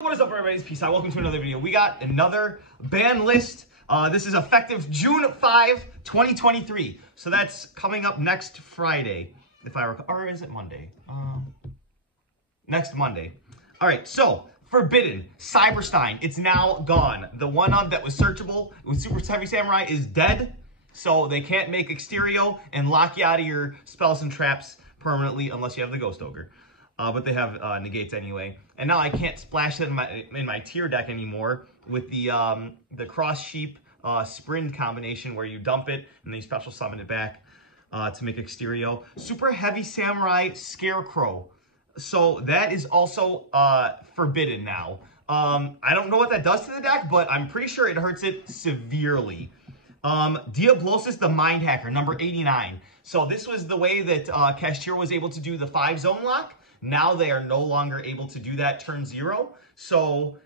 What is up, everybody? Peace out. Welcome to another video. We got another ban list. This is effective June 5, 2023. So that's coming up next Friday, if I recall. Or is it Monday? Next Monday. All right, so Forbidden, Cyberstein, it's now gone. The one that was searchable with Super Heavy Samurai is dead. So they can't make Yugioh and lock you out of your spells and traps permanently unless you have the Ghost Ogre. But they have negates anyway. And now I can't splash it in my tier deck anymore with the Cross Sheep Sprint combination where you dump it and then you special summon it back to make Yugioh. Super Heavy Samurai Scarecrow. So that is also forbidden now. I don't know what that does to the deck, but I'm pretty sure it hurts it severely. Diablosis the Mind Hacker, number 89. So this was the way that Yugioh was able to do the 5-zone lock. Now they are no longer able to do that turn 0. So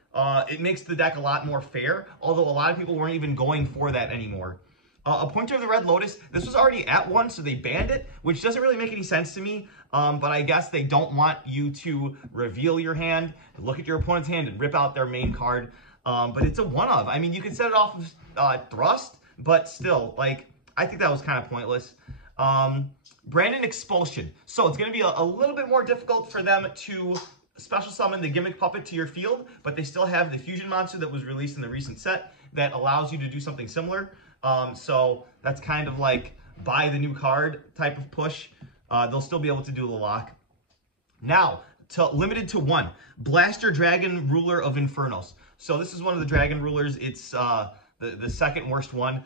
it makes the deck a lot more fair, although a lot of people weren't even going for that anymore. Appointer of the Red Lotus, this was already at 1, so they banned it, which doesn't really make any sense to me. But I guess they don't want you to reveal your hand, look at your opponent's hand, and rip out their main card. But it's a one-of. I mean, you can set it off of Thrust, but still, like, I think that was kind of pointless. Brandon Expulsion. So it's going to be a little bit more difficult for them to special summon the Gimmick Puppet to your field, but they still have the Fusion Monster that was released in the recent set that allows you to do something similar. So that's kind of like buy the new card type of push. They'll still be able to do the lock. Now, limited to 1. Blaster Dragon, Ruler of Infernos. So this is one of the Dragon Rulers. It's the second worst one.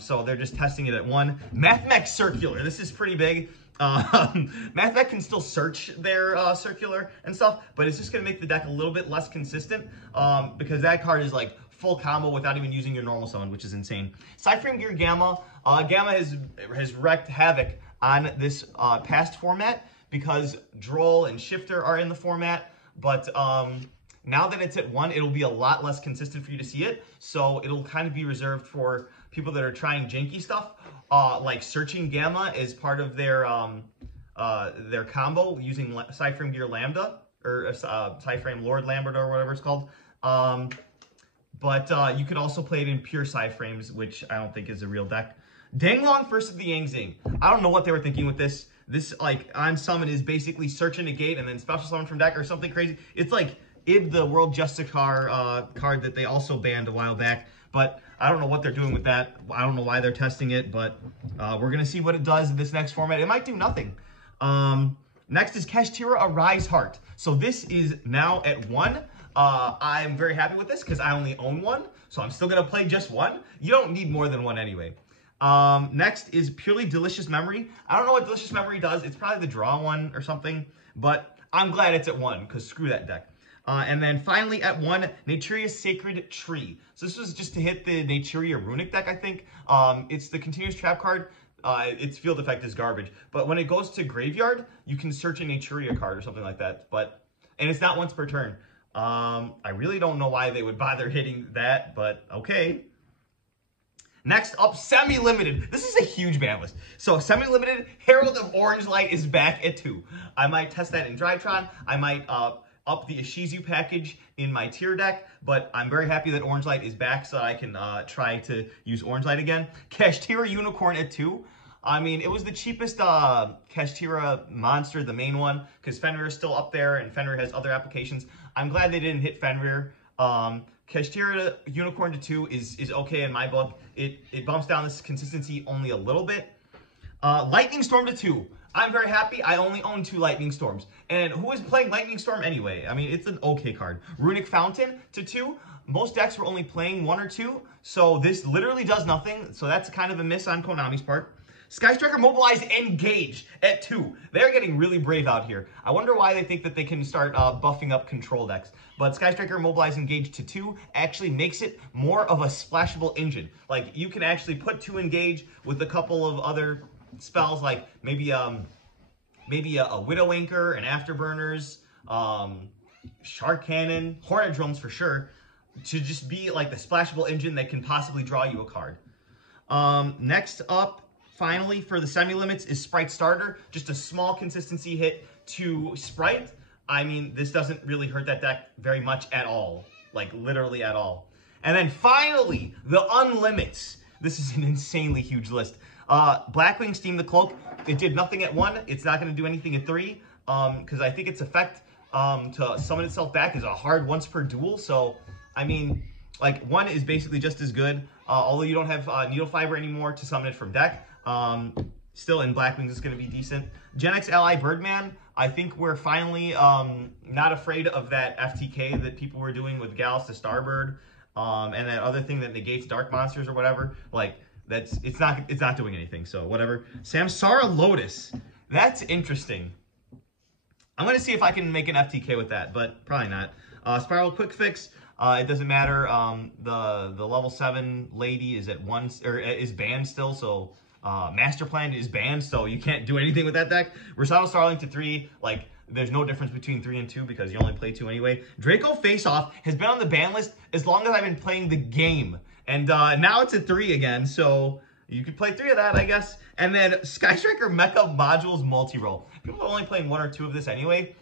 So they're just testing it at 1. Mathmech Circular. This is pretty big. Mathmech can still search their Circular and stuff, but it's just going to make the deck a little bit less consistent because that card is like full combo without even using your normal summon, which is insane. Sideframe Gear Gamma. Gamma has wreaked havoc on this past format because Droll and Shifter are in the format, but now that it's at 1, it'll be a lot less consistent for you to see it, so it'll kind of be reserved for people that are trying janky stuff, like searching Gamma as part of their combo using Sideframe Gear Lambda, or Sideframe Lord Lambert or whatever it's called. But you could also play it in pure Sideframes, which I don't think is a real deck. Danglong versus the Yang Zing. I don't know what they were thinking with this. This, like, on summon is basically search and negate and then special summon from deck or something crazy. It's like Ib, the World Justicar card that they also banned a while back. But I don't know what they're doing with that. I don't know why they're testing it, but we're going to see what it does in this next format. It might do nothing. Next is Kashtira, Arise Heart. So this is now at 1. I'm very happy with this because I only own 1. So I'm still going to play just 1. You don't need more than 1 anyway. Next is Purely Delicious Memory. I don't know what Delicious Memory does. It's probably the draw one or something. But I'm glad it's at 1 because screw that deck. And then finally at 1, Naturia Sacred Tree. So this was just to hit the Naturia Runic deck, I think. It's the continuous trap card. Its field effect is garbage. But when it goes to Graveyard, you can search a Naturia card or something like that. And it's not once per turn. I really don't know why they would bother hitting that, but okay. Next up, Semi-Limited. This is a huge ban list. So Semi-Limited, Herald of Orange Light is back at 2. I might test that in Drytron. I might up the Ishizu package in my tier deck, but I'm very happy that Orange Light is back so I can try to use Orange Light again. Kashtira Unicorn at 2. I mean, it was the cheapest Kashtira monster, the main one, because Fenrir is still up there and Fenrir has other applications. I'm glad they didn't hit Fenrir. Kashtira Unicorn to 2 is okay in my book. It bumps down this consistency only a little bit. Lightning Storm to 2. I'm very happy. I only own 2 Lightning Storms. And who is playing Lightning Storm anyway? I mean, it's an okay card. Runic Fountain to 2. Most decks were only playing 1 or 2. So this literally does nothing. So that's kind of a miss on Konami's part. Sky Striker Mobilize Engage at 2. They're getting really brave out here. I wonder why they think that they can start buffing up control decks. But Sky Striker Mobilize Engage to 2 actually makes it more of a splashable engine. Like, you can actually put 2 Engage with a couple of other spells, like maybe a Widow Anchor and Afterburners, Shark Cannon, Hornet Drones for sure, to just be like the splashable engine that can possibly draw you a card. Next up, finally, for the semi-limits is Sprite Starter. Just a small consistency hit to Sprite. I mean, this doesn't really hurt that deck very much at all. Like, literally at all. And then finally, the Unlimits. This is an insanely huge list. Blackwing Steam the Cloak. It did nothing at 1. It's not going to do anything at 3. Because I think its effect to summon itself back is a hard once per duel. So, I mean, like, 1 is basically just as good. Although you don't have Needle Fiber anymore to summon it from deck. Still, in Blackwings, it's going to be decent. Gen X Ally Birdman. I think we're finally not afraid of that FTK that people were doing with Gallus to Starbird, and that other thing that negates Dark Monsters or whatever. Like, it's not doing anything. So whatever. Samsara Lotus. That's interesting. I'm gonna see if I can make an FTK with that, but probably not. Spiral Quick Fix. It doesn't matter. The level 7 lady is at 1 or is banned still, so. Master Plan is banned, so you can't do anything with that deck. Rosado Starling to 3, like, there's no difference between 3 and 2 because you only play 2 anyway. Draco Face Off has been on the ban list as long as I've been playing the game. And now it's at 3 again, so you could play 3 of that, I guess. And then Sky Striker Mecha Modules Multi-Roll. People are only playing 1 or 2 of this anyway.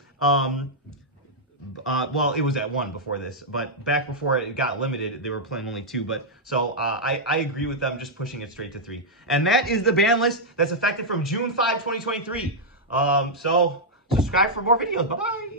Well, it was at 1 before this, but back before it got limited, they were playing only 2. But so I agree with them just pushing it straight to 3. And that is the ban list that's effective from June 5, 2023. So subscribe for more videos. Bye-bye.